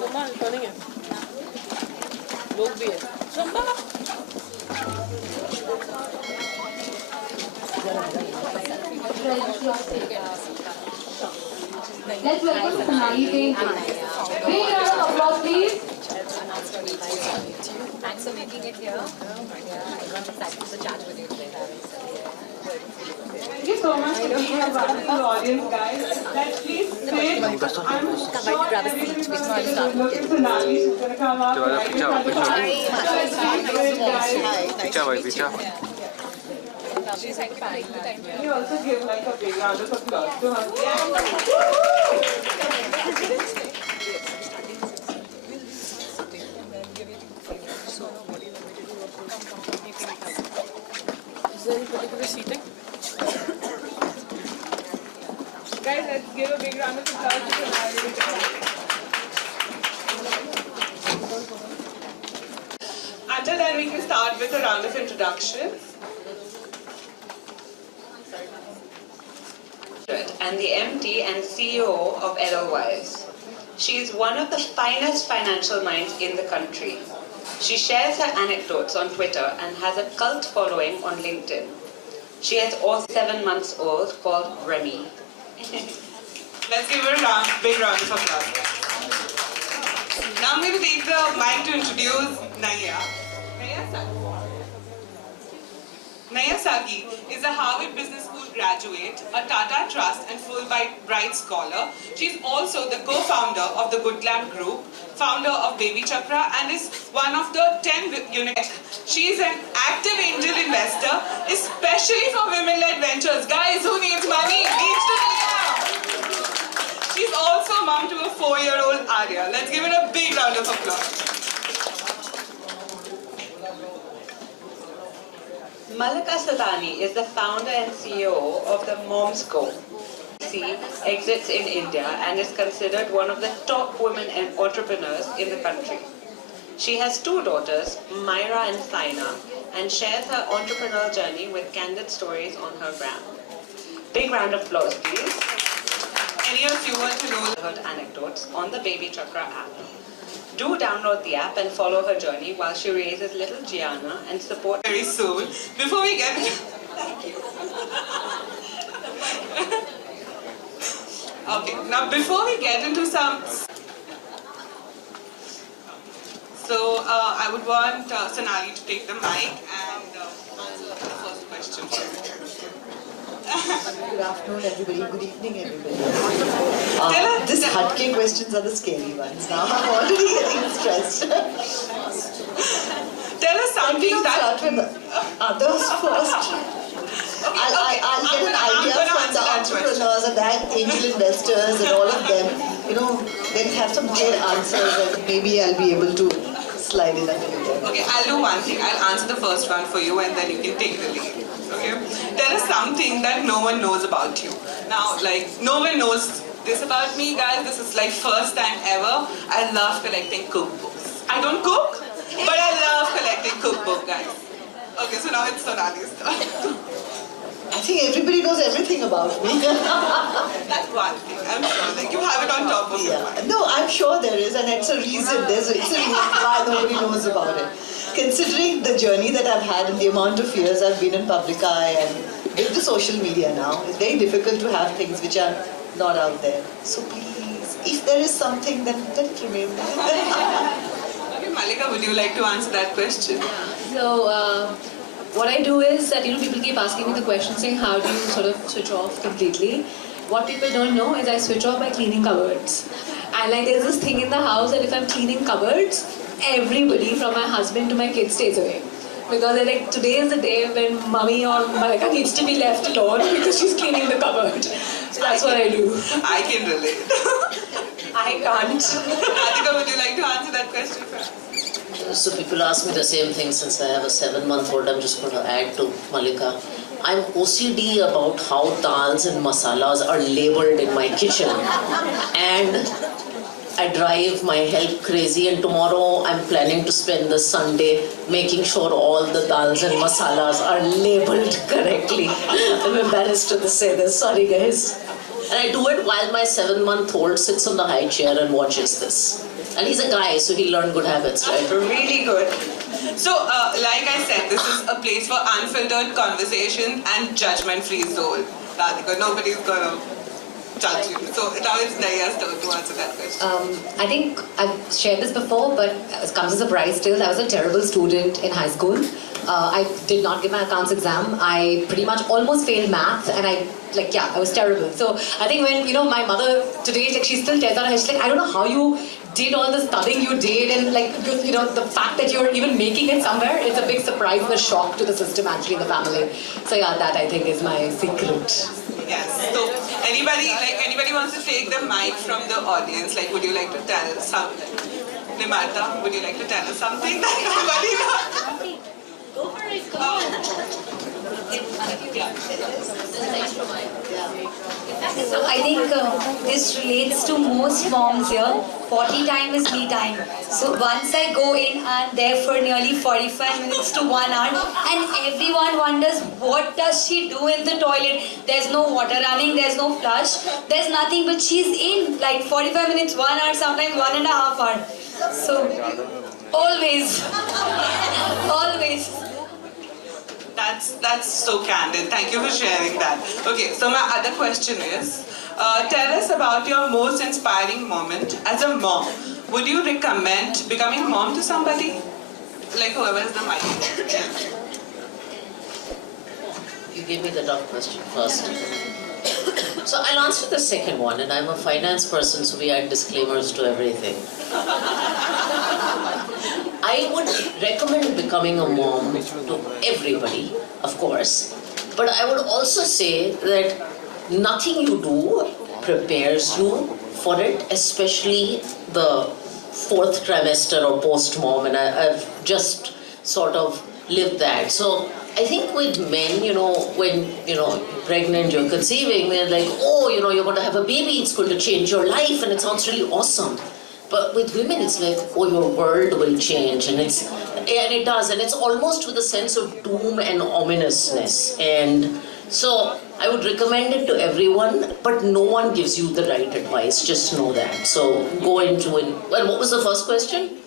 रुमाल तो नहीं है, लोग भी है। Chamba Let's welcome Sonali Bendre. Big round of applause, please. Thanks for making it here. I'm excited to chat with you today. Thank you so much for being a wonderful audience, guys. Let's please sit. I'm sure everybody's going to look at Sonali. She's going to come up right in front of us. Can you also give like a big round of applause to her? Is there any particular seating? Guys, let's give a big round of applause to Sonali. Until then, we can start with a round of introductions. And the MD and CEO of Edelweiss. She is one of the finest financial minds in the country. She shares her anecdotes on Twitter and has a cult following on LinkedIn. She has also 7 months old called Remy. Let's give her a big round of applause. Now I'm going to take the mic to introduce Naya. Naya Sagi is a Harvard Business School graduate, a Tata Trust and Fulbright scholar. She's also the co-founder of the Good Lab Group, founder of Baby Chakra, and is one of the 10 units. She is an active angel investor, especially for women-led ventures. Guys, who needs money? Needs to Naya. She's also mom to a 4-year-old Arya. Let's give her a big round of applause. Malika Sadani is the founder and CEO of the Moms Go. She exits in India and is considered one of the top women entrepreneurs in the country. She has 2 daughters, Myra and Saina, and shares her entrepreneurial journey with candid stories on her gram. Big round of applause, please. Any of you want to know her anecdotes on the Baby Chakra app. Do download the app and follow her journey while she raises little Gianna and support very soon. Before we get into okay, now before we get into some, so I would want Sonali to take the mic and answer the first question. Good afternoon, everybody. Good evening, everybody. These hotcake questions are the scary ones. Now I'm already getting stressed. Tell us something that. Start with others first. I'll get an idea from the entrepreneurs and the angel investors and all of them. You know, then have some clear answers and maybe I'll be able to slide in a few. Okay, I'll do one thing. I'll answer the first one for you and then you can take the lead. Okay? Tell us something that no one knows about you. Now, like, no one knows this about me, guys. This is like first time ever. I love collecting cookbooks. I don't cook, but I love collecting cookbook, guys. Okay, so now it's Sonali's turn. I think everybody knows everything about me. That's one thing, I'm sure. Like, you have it on top of your mind. No, I'm sure there is, and it's a reason. It's a reason why nobody knows about it. Considering the journey that I've had and the amount of years I've been in public eye and with the social media now, it's very difficult to have things which are not out there. So please, if there is something, then let it remain there. Okay, Malika, would you like to answer that question? So, what I do is that, people keep asking me the question saying, how do you sort of switch off completely? What people don't know is I switch off by cleaning cupboards. And like there's this thing in the house that if I'm cleaning cupboards, everybody from my husband to my kids stays away. Because they're like, today is the day when mommy or Malika needs to be left alone because she's cleaning the cupboard. So that's what I do. I can relate. I can't. Radhika, would you like to answer that question first? So people ask me the same thing since I have a 7-month-old. I'm just going to add to Malika. I'm OCD about how dals and masalas are labeled in my kitchen. And I drive my help crazy, and tomorrow I'm planning to spend the Sunday making sure all the dals and masalas are labeled correctly. I'm embarrassed to say this, sorry guys. And I do it while my 7-month-old sits on the high chair and watches this. And he's a guy, so he learned good habits, right? Really good. So, like I said, this is a place for unfiltered conversation and judgment-free zone. Radhika, nobody's gonna judge you. So now it's Daya's turn to answer that question. I think I've shared this before, but it comes as a surprise still. I was a terrible student in high school. I did not give my accounts exam. I pretty much almost failed math, and I was terrible. So I think when, my mother today, she still tells her, she's like, I don't know how you did all the studying you did, and the fact that you're even making it somewhere, it's a big surprise and a shock to the system actually in the family. So yeah, that I think is my secret. Yes. So anybody wants to take the mic from the audience? Like, would you like to tell us something? Nimarta, would you like to tell us something? Go for it. Come So I think this relates to most moms here. 40 time is me time. So once I go in, I'm there for nearly 45 minutes to 1 hour, and everyone wonders what does she do in the toilet. There's no water running, there's no flush, there's nothing, but she's in like 45 minutes, 1 hour, sometimes 1.5 hours. So always, always. That's so candid. Thank you for sharing that. Okay, so my other question is, tell us about your most inspiring moment as a mom. Would you recommend becoming mom to somebody? Like whoever is the mic. You gave me the tough question first. So I'll answer the second one, and I'm a finance person, so we add disclaimers to everything. I would recommend becoming a mom to everybody, of course, but I would also say that nothing you do prepares you for it, especially the fourth trimester or post-mom, and I've just sort of lived that. So I think with men, when, you're pregnant, you're conceiving, they're like, oh, you're going to have a baby, it's going to change your life, and it sounds really awesome. But with women, it's like, oh, your world will change, and it does, and it's almost with a sense of doom and ominousness. And so I would recommend it to everyone, but no one gives you the right advice, just know that. So go into it. Well, what was the first question?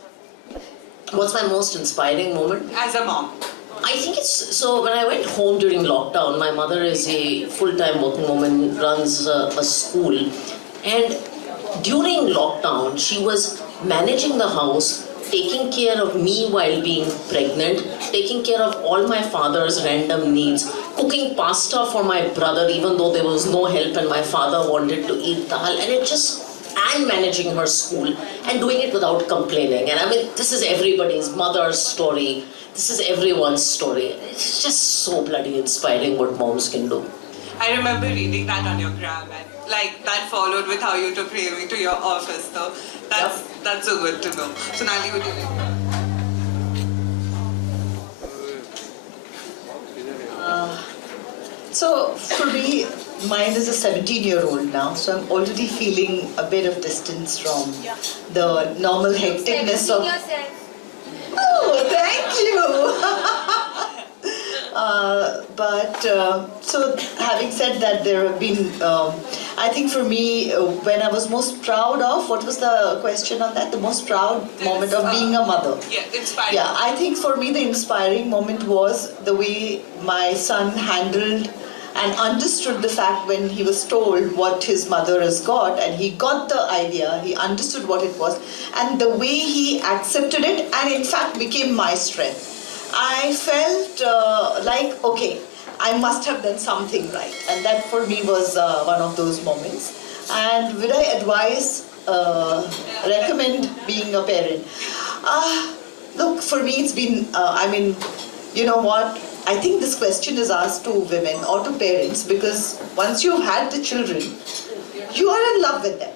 What's my most inspiring moment? As a mom. I think so when I went home during lockdown, my mother is a full-time working woman, runs a school, and during lockdown, she was managing the house, taking care of me while being pregnant, taking care of all my father's random needs, cooking pasta for my brother even though there was no help and my father wanted to eat dal, and managing her school and doing it without complaining. And I mean, this is everybody's mother's story. This is everyone's story. It's just so bloody inspiring what moms can do. I remember reading that on your gram, and that followed with how you took Remy to your office. So that's so good to know. Sonali, would you like? So for me, mine is a 17-year-old now, so I'm already feeling a bit of distance from the normal hecticness of... Oh, thank you! So having said that, there have been, I think for me, when I was most proud of, what was the question on that? The most proud moment of being a mother. Yeah, inspiring. Yeah, I think for me the inspiring moment was the way my son handled and understood the fact when he was told what his mother has got, and he got the idea, he understood what it was, and the way he accepted it and in fact became my strength. I felt like, okay, I must have done something right, and that for me was one of those moments. And would I advise, recommend being a parent? Look, for me it's been, you know what, I think this question is asked to women or to parents because once you've had the children, you are in love with them.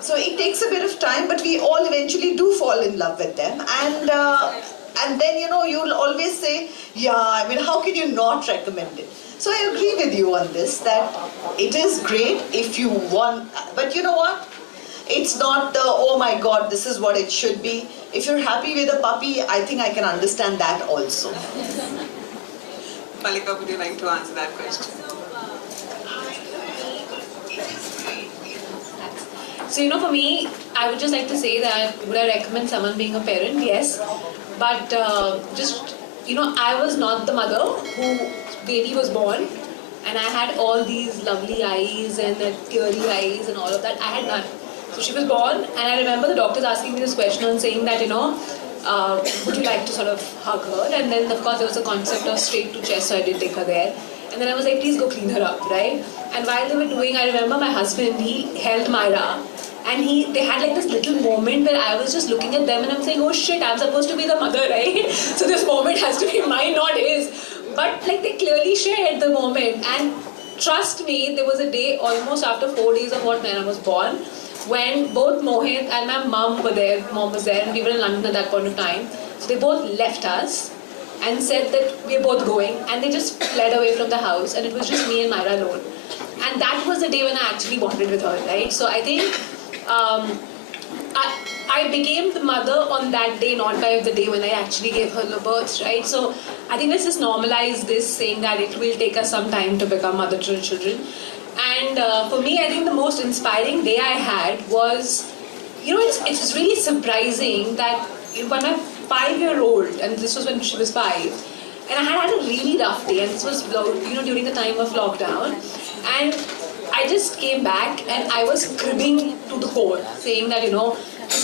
So it takes a bit of time, but we all eventually do fall in love with them. And then, you'll always say, yeah, I mean, how can you not recommend it? So I agree with you on this, that it is great if you want, but you know what? It's not the, oh my God, this is what it should be. If you're happy with a puppy, I think I can understand that also. Malika, would you like to answer that question? So, for me, I would just like to say that would I recommend someone being a parent? Yes. But I was not the mother who baby was born and I had all these lovely eyes and teary eyes and all of that. I had none. So she was born and I remember the doctors asking me this question and saying that, would you like to sort of hug her? And then of course there was a concept of straight to chest, so I did take her there. And then I was like, please go clean her up, right? And while they were doing, I remember my husband, he held Myra and they had like this little moment where I was just looking at them and I'm saying, oh shit, I'm supposed to be the mother, right? So this moment has to be mine, not his. But like they clearly shared the moment. And trust me, there was a day almost after 4 days of what Naina was born when both Mohit and my mom were there. Mom was there and we were in London at that point of time. So they both left us and said that we're both going, and they just fled away from the house, and it was just me and Myra alone. And that was the day when I actually bonded with her, right? So I think I became the mother on that day, not by the day when I actually gave her the birth, right? So I think let's just normalize this, saying that it will take us some time to become mother to children. And for me, I think the most inspiring day I had was, it's really surprising that when my 5-year-old, and this was when she was 5, and I had a really rough day, and this was during the time of lockdown, and I just came back and I was cribbing to the core, saying that this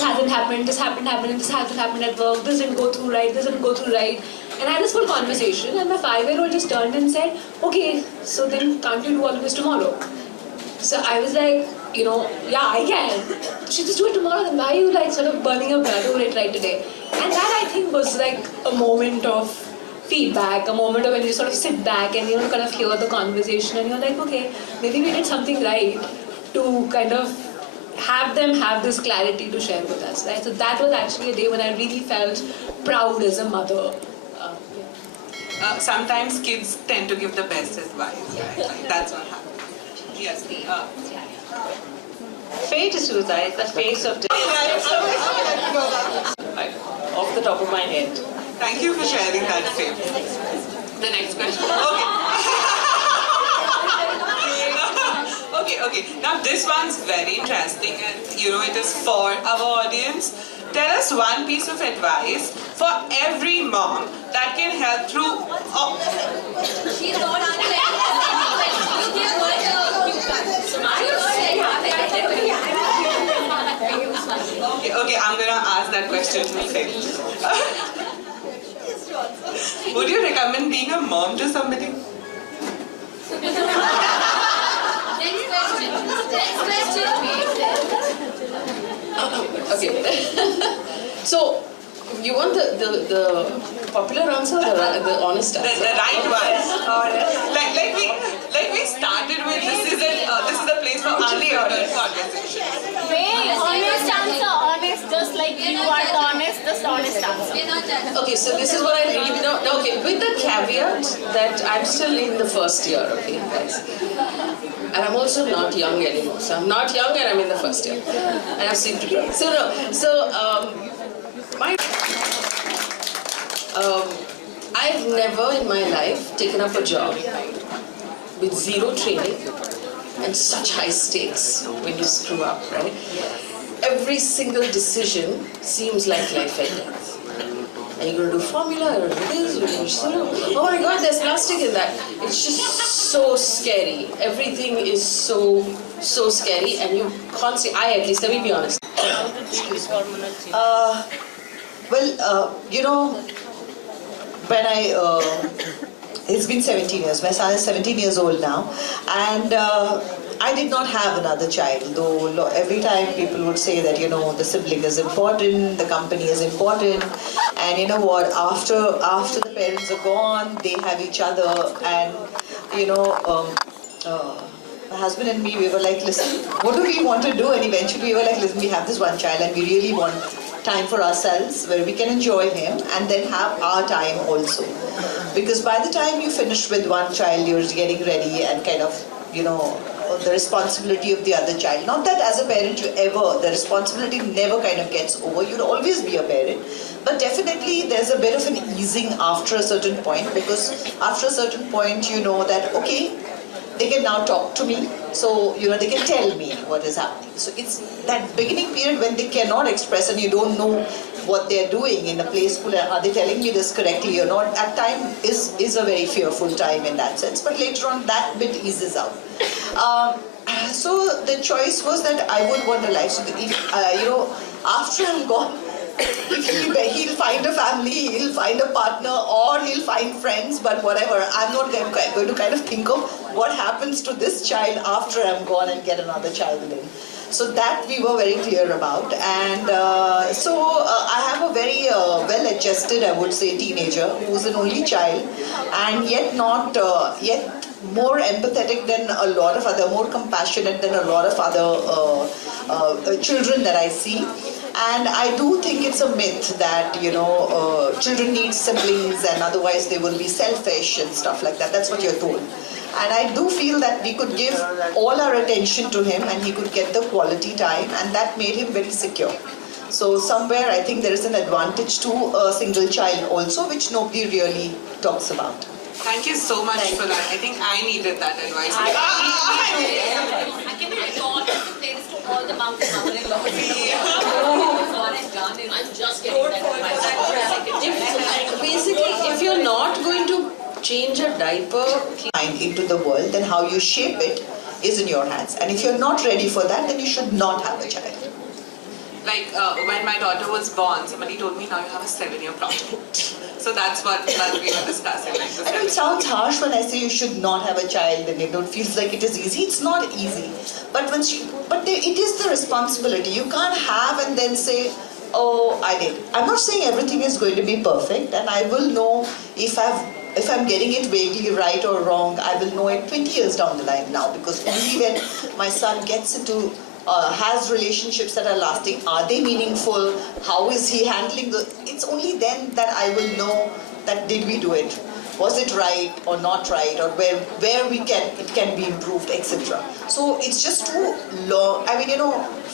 hasn't happened, this happened, and this hasn't happened at work, this didn't go through right, this didn't go through right. And I had this full conversation, and my 5-year-old just turned and said, okay, so then can't you do all of this tomorrow? So I was like, yeah, I can. She just do it tomorrow, then why are you like sort of burning your blood over it right today? And that I think was like a moment of feedback, a moment of when you sort of sit back and kind of hear the conversation and you're like, okay, maybe we did something right to kind of have them have this clarity to share with us, right? So that was actually a day when I really felt proud as a mother. Sometimes kids tend to give the best advice, right? Like, that's what happens. Yes. Faye D'Souza is the face of off the top of my head. Thank you for sharing that, Faye. The next question. Okay. Now this one's very interesting, and it is for our audience. Tell us one piece of advice for every mom that can help through. She's not Okay, I'm gonna ask that question to Faye. Would you recommend being a mom to somebody? Next question. Okay. So, you want the popular answer or the honest answer? The right one. Like we started with this is a place for unfiltered conversation. Honest answer, honest, just like you are honest, just honest answer. Okay, so this is what I really know. Okay, with the caveat that I'm still in the first year, okay, guys. And I'm also not young anymore. So I'm not young and I'm in the first year. And I've seen to grow. I've never in my life taken up a job with zero training and such high stakes when you screw up, right? Every single decision seems like life and death. Are you going to do formula? Are you going to do this? Are you going to do so? Oh my God, there's plastic in that. It's just so scary. Everything is so scary, and you constantly. At least, let me be honest. When it's been 17 years. My son is 17 years old now, and I did not have another child, though every time people would say that, the sibling is important, the company is important, and you know what, after the parents are gone, they have each other, and my husband and me, we were like, listen, what do we want to do? And eventually we were like, listen, we have this one child and we really want time for ourselves where we can enjoy him and then have our time also. Because by the time you finish with one child, you're getting ready and kind of, the responsibility of the other child. Not that as a parent the responsibility never kind of gets over. You'll always be a parent. But definitely there's a bit of an easing after a certain point, because after a certain point you know that, okay, they can now talk to me. So, they can tell me what is happening. So it's that beginning period when they cannot express and you don't know what they're doing in a play school. Are they telling me this correctly or not? At time is a very fearful time in that sense. But later on, that bit eases out. So the choice was that I would want a life. So if, after I'm gone, if he'll find a family, he'll find a partner, or he'll find friends, but whatever. I'm not going to kind of think of what happens to this child after I'm gone and get another child in. So that we were very clear about. And I have a very well-adjusted, I would say, teenager who's an only child, and yet not, yet more empathetic than a lot of other, more compassionate than a lot of other children that I see. And I do think it's a myth that, children need siblings and otherwise they will be selfish and stuff like that. That's what you're told. And I do feel that we could give all our attention to him and he could get the quality time, and that made him very secure. So somewhere I think there is an advantage to a single child also, which nobody really talks about. Thank you so much for that. I think I needed that advice. I can recall to play this to all the moms and mother-in-laws. I'm just getting that advice. Basically, if you're not going to change a diaper Into the world, then how you shape it is in your hands. And if you're not ready for that, then you should not have a child. Like when my daughter was born, somebody told me now you have a 7-year project. So that's what we were discussing. Like I know it sounds harsh when I say you should not have a child and it feels like it is easy. It's not easy. But it is the responsibility. You can't have and then say, oh, I did. I'm not saying everything is going to be perfect, and I will know if I'm getting it vaguely right or wrong. I will know it 20 years down the line now, because only when my son gets into has relationships that are lasting, are they meaningful, how is he handling it's only then that I will know that did we do it, was it right or not right, or where it can be improved, etc. So it's just too long. I mean,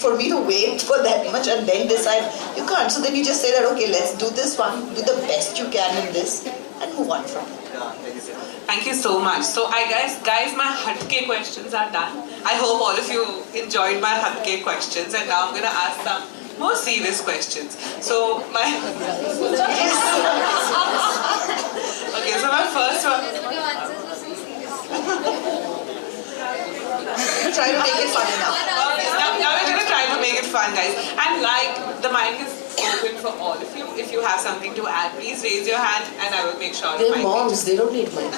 for me to wait for that much and then decide, you can't. So then you just say that, okay, let's do this one, do the best you can in this, and move on from it. Thank you so much. So guys, my hatke questions are done. I hope all of you enjoyed my hatke questions, and now I'm going to ask some more serious questions. So okay, so my first one. Try to make it funny now. Now we're going to try to make it fun, guys. And like, the mic is open for all of you. If you have something to add, please raise your hand and I will make sure. they're moms, they don't need money.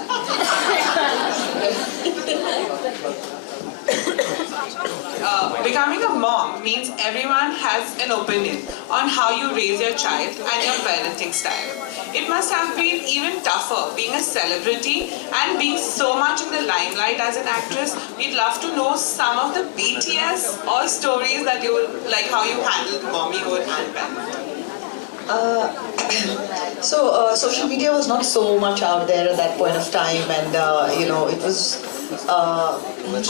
Becoming a mom means everyone has an opinion on how you raise your child and your parenting style. It must have been even tougher being a celebrity and being so much in the limelight as an actress. We'd love to know some of the BTS or stories that you would, like how you handled mommyhood and parenting. Social media was not so much out there at that point of time, and it was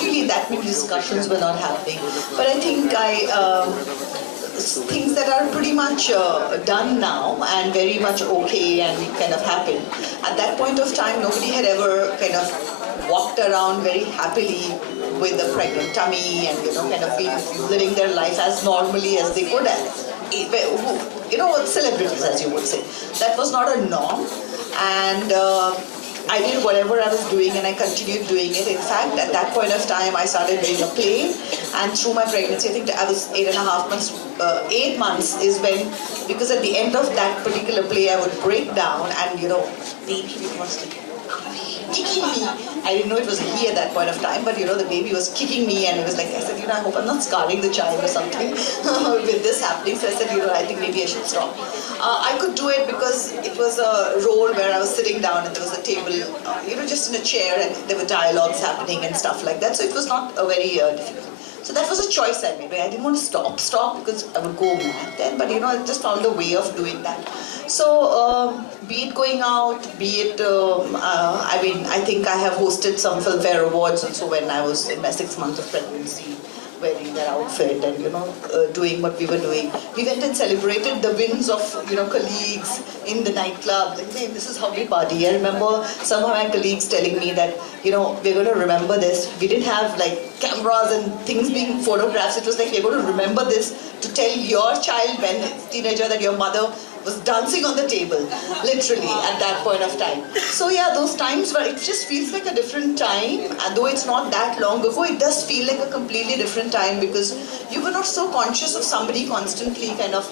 really that many discussions were not happening. But I think things that are pretty much done now and very much okay and kind of happen. At that point of time, nobody had ever kind of walked around very happily with a pregnant tummy and kind of been living their life as normally as they could have. Celebrities, as you would say. That was not a norm, and I did whatever I was doing and I continued doing it. In fact, at that point of time, I started doing a play, and through my pregnancy, I think I was 8.5 months, 8 months is when, because at the end of that particular play, I would break down and, baby was kicking me. I didn't know it was a he at that point of time, but the baby was kicking me, and it was like, I said, I hope I'm not scarring the child or something with this happening. So I said, I think maybe I should stop. I could do it because it was a role where I was sitting down and there was a table, just in a chair, and there were dialogues happening and stuff like that. So it was not a very difficult. So that was a choice I made. I didn't want to stop because I would go mad then, but I just found a way of doing that. So be it going out, be it, I think I have hosted some Filmfare Awards also when I was in my 6th month of pregnancy. wearing their outfit and, doing what we were doing. We went and celebrated the wins of, colleagues in the nightclub. Like, hey, this is how we party. I remember some of my colleagues telling me that, we're going to remember this. We didn't have like cameras and things being photographs. It was like, we're going to remember this to tell your child when teenager that your mother was dancing on the table, literally, at that point of time. So yeah, those times where it just feels like a different time, and though it's not that long ago, it does feel like a completely different time because you were not so conscious of somebody constantly kind of,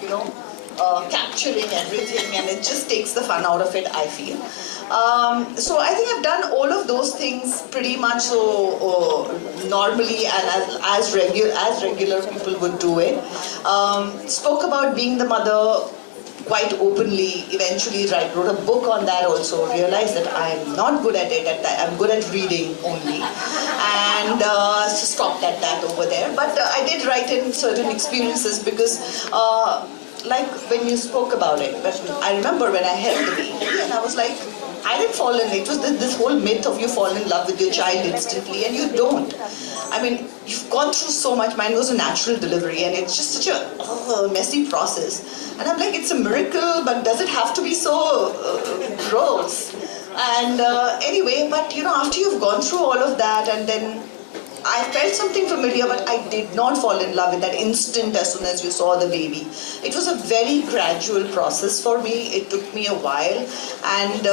capturing everything, and it just takes the fun out of it, I feel. So I think I've done all of those things pretty much so normally and as regular people would do it. Spoke about being the mother quite openly, eventually wrote a book on that also, realized that I'm not good at it, I'm good at reading only, and so stopped at that over there. But I did write in certain experiences because like when you spoke about it, but I remember when I held the baby and I was like, I didn't fall in love. It was this whole myth of you fall in love with your child instantly, and you don't. I mean, you've gone through so much. Mine was a natural delivery, and it's just such a messy process. And I'm like, it's a miracle, but does it have to be so gross? And anyway, but after you've gone through all of that, and then I felt something familiar, but I did not fall in love in that instant as soon as you saw the baby. It was a very gradual process for me. It took me a while, and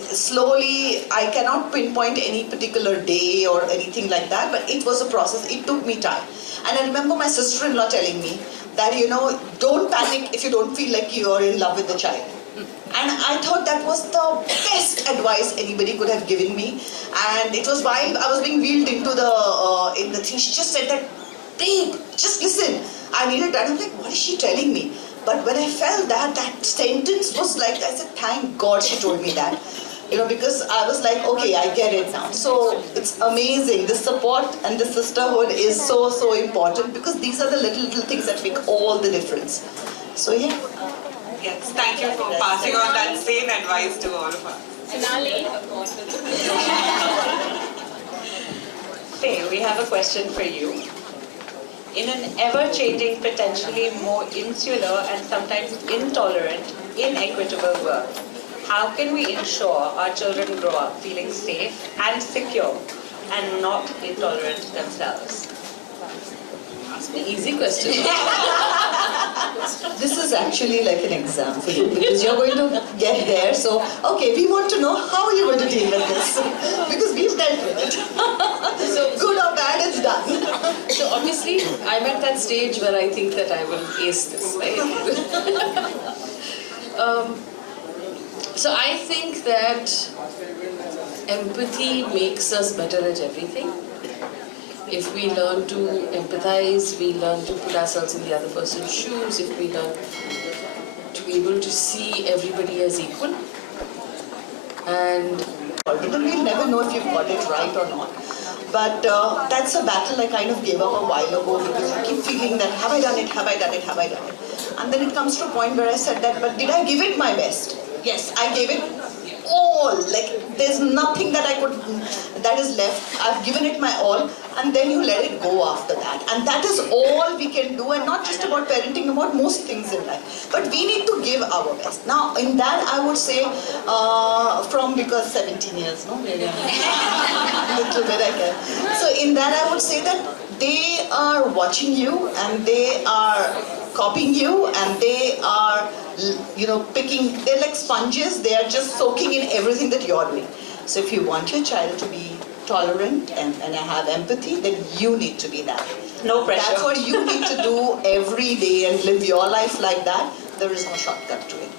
slowly, I cannot pinpoint any particular day or anything like that, but it was a process. It took me time. And I remember my sister-in-law telling me that, don't panic if you don't feel like you're in love with the child. And I thought that was the best advice anybody could have given me. And it was while I was being wheeled into in the thing, she just said that, babe, just listen. I needed that. I'm like, what is she telling me? But when I felt that sentence was like, I said, thank God she told me that. Because I was like, okay, I get it now. So it's amazing. The support and the sisterhood is so, so important because these are the little things that make all the difference. So yeah. Yes, thank you for passing on that same advice to all of us. Sonali. Faye, we have a question for you. In an ever-changing, potentially more insular and sometimes intolerant, inequitable world, how can we ensure our children grow up feeling safe and secure and not intolerant themselves? Ask me easy question. This is actually like an exam for you because you're going to get there. So, okay, we want to know how you're going to deal with this because we've dealt with it. So, good or bad, it's done. So obviously, I'm at that stage where I think that I will ace this, right? So I think that empathy makes us better at everything. If we learn to empathize, we learn to put ourselves in the other person's shoes, if we learn to be able to see everybody as equal. And we'll never know if you've got it right or not. But that's a battle I kind of gave up a while ago because you keep feeling that, have I done it, have I done it, have I done it? And then it comes to a point where I said that, but did I give it my best? Yes, I gave it all. Like, there's nothing that that is left. I've given it my all, and then you let it go after that. And that is all we can do, and not just about parenting, about most things in life. But we need to give our best. Now, in that, I would say, because 17 years, no? Maybe. Little bit I can. So in that, I would say that they are watching you, and they are copying you, and they are picking, they're like sponges, they are just soaking in everything that you're doing. So if you want your child to be tolerant and have empathy, then you need to be that. No pressure. That's what you need to do every day and live your life like that. There is no shortcut to it.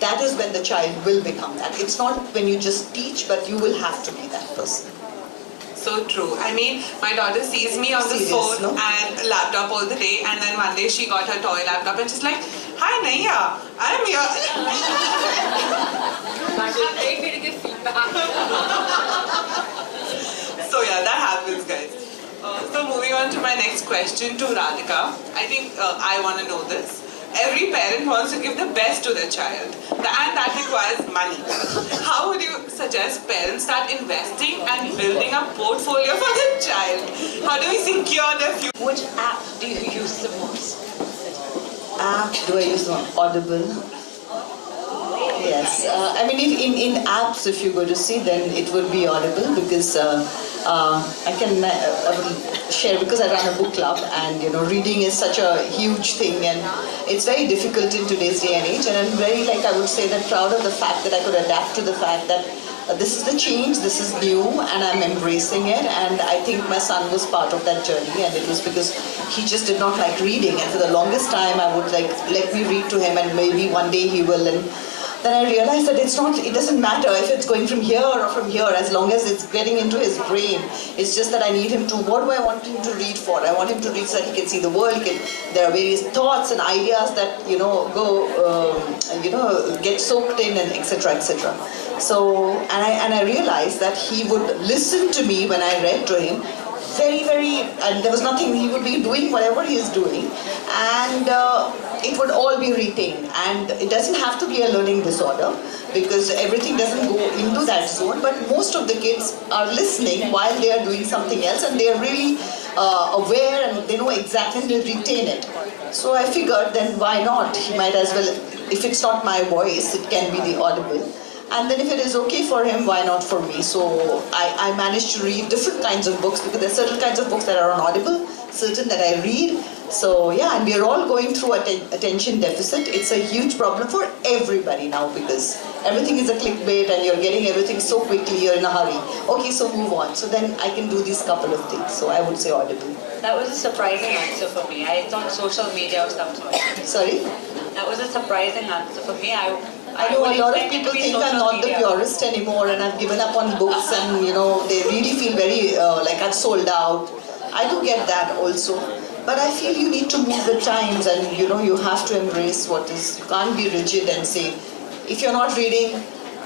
That is when the child will become that. It's not when you just teach, but you will have to be that person. So true. I mean, my daughter sees me on the phone and laptop all the day, and then one day she got her toy laptop and she's like, "Hi Naiya, I'm here." So yeah, that happens, guys. So moving on to my next question to Radhika. I think I want to know this. Every parent wants to give the best to their child, and that requires money. How would you suggest parents start investing and building a portfolio for their child? How do we secure their future? which app do you use the most? App do I use one? Audible. Yes. I mean, if in apps, if you go to see, then it would be Audible because I will share because I run a book club, and reading is such a huge thing, and it's very difficult in today's day and age. And I'm very, I would say, that proud of the fact that I could adapt to the fact that this is the change, this is new, and I'm embracing it. And I think my son was part of that journey, and it was because he just did not like reading, and for the longest time I would let me read to him, and maybe one day he will. And then I realized that it doesn't matter if it's going from here or from here, as long as it's getting into his brain. It's just that I need him to, what do I want him to read for? I want him to read so that he can see the world. There are various thoughts and ideas that, get soaked in, and etc., etc. So, and I realized that he would listen to me when I read to him, and there was nothing, he would be doing whatever he is doing, and it would all be retained. And it doesn't have to be a learning disorder, because everything doesn't go into that zone, but most of the kids are listening while they are doing something else, and they are really aware, and they know exactly, and they retain it. So I figured, then why not? He might as well, if it's not my voice, it can be the Audible. And then if it is okay for him, why not for me? So I managed to read different kinds of books, because there are certain kinds of books that are on Audible, certain that I read. So yeah, and we are all going through attention deficit. It's a huge problem for everybody now, because everything is a clickbait, and you're getting everything so quickly, you're in a hurry. Okay, so move on. So then I can do these couple of things. So I would say Audible. That was a surprising answer for me. I thought social media or some sort. Sorry? That was a surprising answer for me. I know a lot of people think I'm not the purist anymore, and I've given up on books, and they really feel very like I've sold out. I do get that also, but I feel you need to move the times, and you have to embrace what is. You can't be rigid and say, if you're not reading,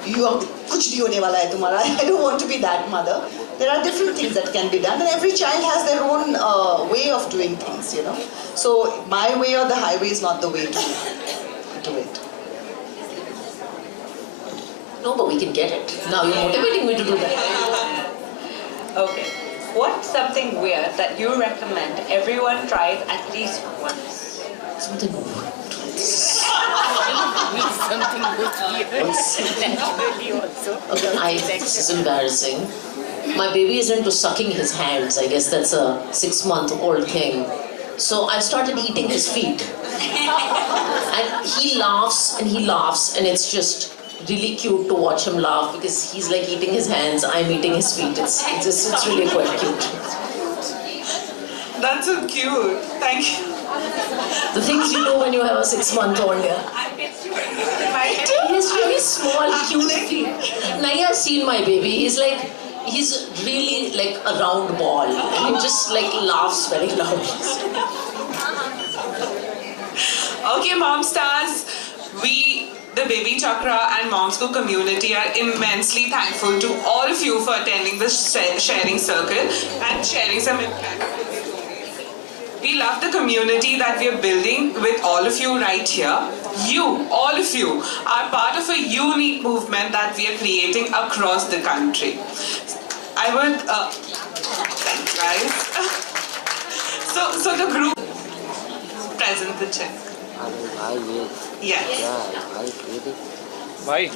you are kuch nahi hone wala hai tumhara. I don't want to be that mother. There are different things that can be done, and every child has their own way of doing things. So my way or the highway is not the way to do it. No, but we can get it. Now you're motivating me to do that. Okay. What's something weird that you recommend everyone tries at least once? Something weird. Something weird. Naturally also. Okay, this is embarrassing. My baby is into sucking his hands. I guess that's a 6-month-old thing. So I started eating his feet. And he laughs and he laughs, and it's just really cute to watch him laugh, because he's like eating his hands, I'm eating his feet. It's really quite cute. That's so cute. Thank you. The things you do when you have a 6-month-old. Yeah. He has really small, cute feet. Naya has seen my baby. He's really like a round ball, and he just laughs very loudly. Okay, Mom Stars, the Baby Chakra and Moms Go community are immensely thankful to all of you for attending this sharing circle and sharing some impact. We love the community that we are building with all of you right here. You, all of you, are part of a unique movement that we are creating across the country. I would, thanks guys. So the group, present the check. Yes. भाई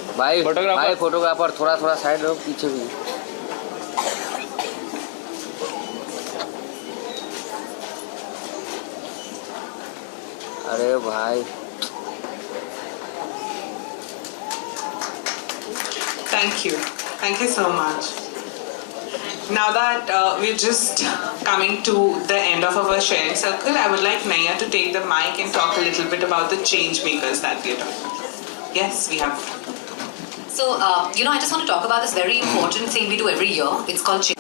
photographer थोड़ा side रहो पीछे भी अरे भाई Thank you so much. Now that we're just coming to the end of our sharing circle, I would like Naya to take the mic and talk a little bit about the change makers that we're talking about. Yes, we have. So, I just want to talk about this very important thing we do every year. It's called change.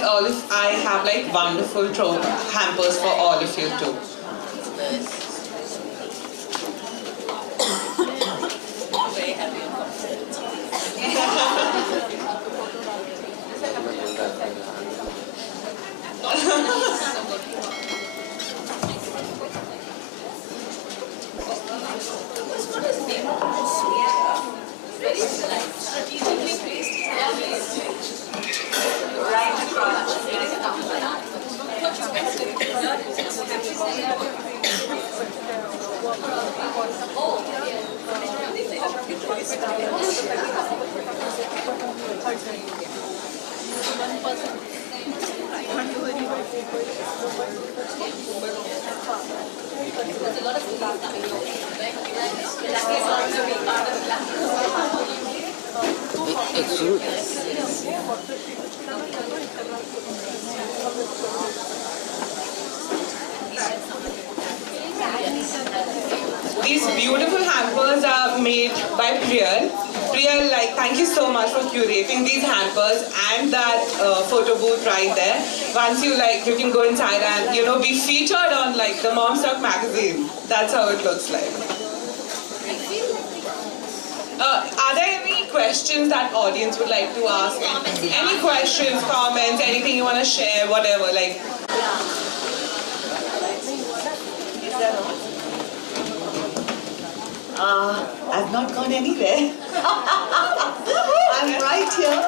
guys, I have like wonderful hampers for all of you too. These beautiful hampers are made by Priyal. Priyal, like, thank you so much for curating these hampers and that photo booth right there. Once you like, you can go inside and, you know, be featured on like the Mom Stock magazine. That's how it looks like. Are there any questions that audience would like to ask? Any questions, comments, anything you want to share, whatever, like. I've not gone anywhere. I'm right here.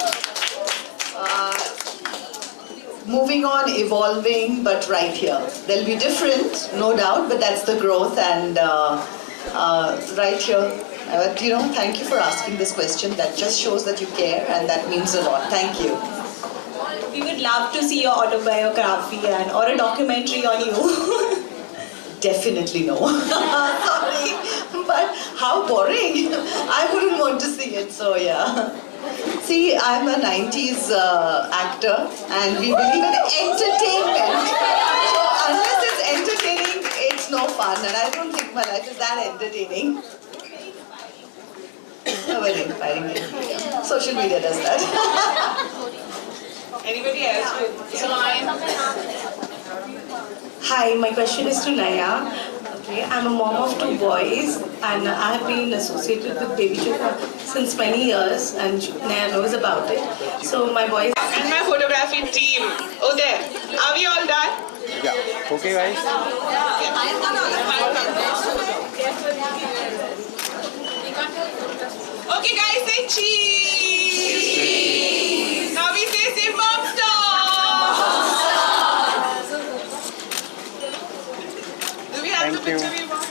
Moving on, evolving, but right here. They'll be different, no doubt, but that's the growth, and right here. But you know, thank you for asking this question. That just shows that you care, and that means a lot. Thank you. We would love to see your autobiography or a documentary on you. Definitely no. Sorry, but how boring. I wouldn't want to see it, so yeah. See, I'm a 90s actor, and we believe in entertainment. So unless it's entertaining, it's no fun, and I don't think my life is that entertaining. No, very inspiring. Social media does that. Anybody else? Hi, my question is to Naya. Okay, I'm a mom of 2 boys, and I have been associated with Baby Chukka since many years, and Naya knows about it. So my boys... And my photography team. Oh, there. Are we all done? Yeah. Okay, guys. Okay, guys, say cheese. Now we say Mom Stock. Do we have the picture we want?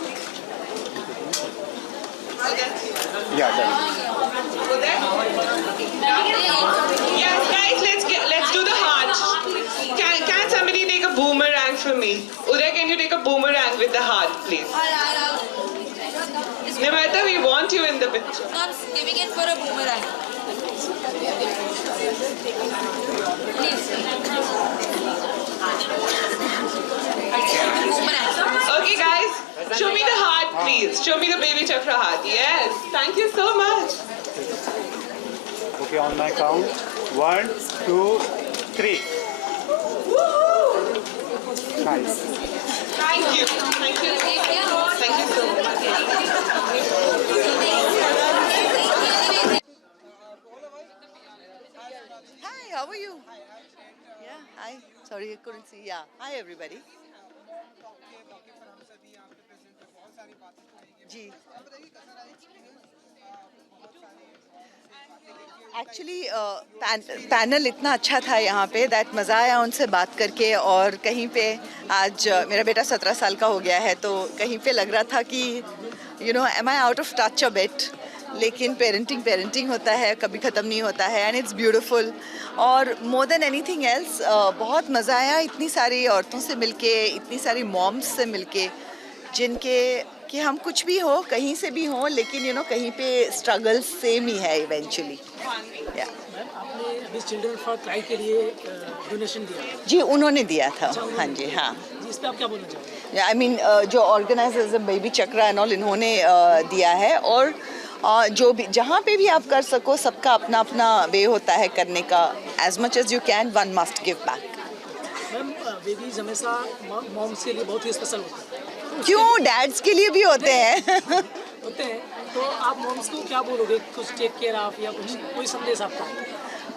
Okay. Yeah, done. Go there. Yes, guys, let's do the heart. Can somebody take a boomerang for me? Uday, can you take a boomerang with the heart, please? Nimarta, we want you in the picture. Not giving it for a boomerang. Please. Okay, guys, show me the heart, please. Show me the baby chakra heart. Yes, thank you so much. Okay, on my count. 1, 2, 3. Nice. Thank you. Thank you. Thank you so much. Hi, how are you? Yeah, hi. Sorry, I couldn't see. Yeah, hi everybody. Ji. Actually panel इतना अच्छा था यहाँ पे that मज़ा आया उनसे बात करके. और कहीं पे आज मेरा बेटा 17 साल का हो गया है, तो कहीं पे लग रहा था कि you know am I out of touch a bit. लेकिन पेरेंटिंग होता है, कभी ख़त्म नहीं होता है, एंड इट्स ब्यूटीफुल. और मोर देन एनीथिंग एल्स बहुत मज़ा आया इतनी सारी औरतों से मिलके, इतनी सारी मॉम्स से मिलके, जिनके कि हम कुछ भी हो, कहीं से भी हो, लेकिन यू नो कहीं पे स्ट्रगल सेम ही है इवेंचुअली. मैम, आपने अभी चिल्ड्रन फॉर क्राई के लिए डोनेशन दिया? जी, उन्होंने दिया था. हाँ जी, हाँ. इस पे आप क्या बोलना चाहोगे? आई मीन जो organisers baby Chakra and all, इन्होंने दिया है. और जो भी जहाँ पे भी आप कर सको, सबका अपना अपना वे होता है करने का. As much as you can, one must give back. Ma'am babies हमेशा मॉम्स के लिए बहुत ही स्पेशल होते हैं. क्यों, डैड्स के लिए भी होते हैं. होते हैं, तो आप मॉम्स को क्या बोलोगे? कुछ टेक केयर आप या कुछ कोई संदेश आपका?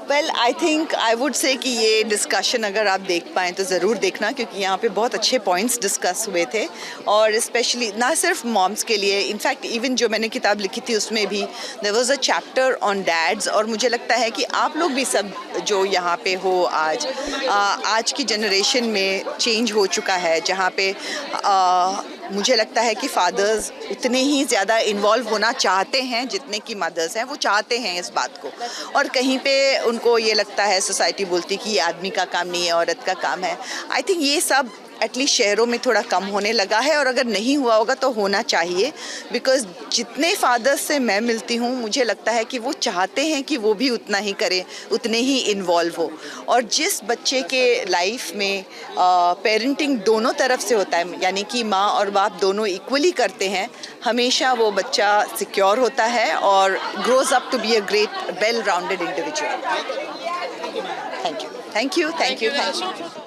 Well, I think I would say कि ये डिस्कशन अगर आप देख पाएँ तो ज़रूर देखना, क्योंकि यहाँ पे बहुत अच्छे पॉइंट्स डिस्कस हुए थे. और स्पेशली ना सिर्फ मॉम्स के लिए, इनफैक्ट इवन जो मैंने किताब लिखी थी उसमें भी there was a chapter on dads. और मुझे लगता है कि आप लोग भी सब जो यहाँ पे हो आज की जनरेशन में चेंज हो चुका है, जहाँ पे मुझे लगता है कि फादर्स उतने ही ज़्यादा इन्वॉल्व होना चाहते हैं जितने कि मदर्स हैं. वो चाहते हैं इस बात को, और कहीं पे उनको ये लगता है, सोसाइटी बोलती कि ये आदमी का काम नहीं है, औरत का काम है. आई थिंक ये सब एटलीस्ट शहरों में थोड़ा कम होने लगा है, और अगर नहीं हुआ होगा तो होना चाहिए. बिकॉज जितने फादर्स से मैं मिलती हूँ, मुझे लगता है कि वो चाहते हैं कि वो भी उतना ही करें, उतने ही इन्वॉल्व हो. और जिस बच्चे के लाइफ में पेरेंटिंग दोनों तरफ से होता है, यानी कि माँ और बाप दोनों इक्वली करते हैं, हमेशा वो बच्चा सिक्योर होता है और grows up to be a great well rounded individual. Thank you.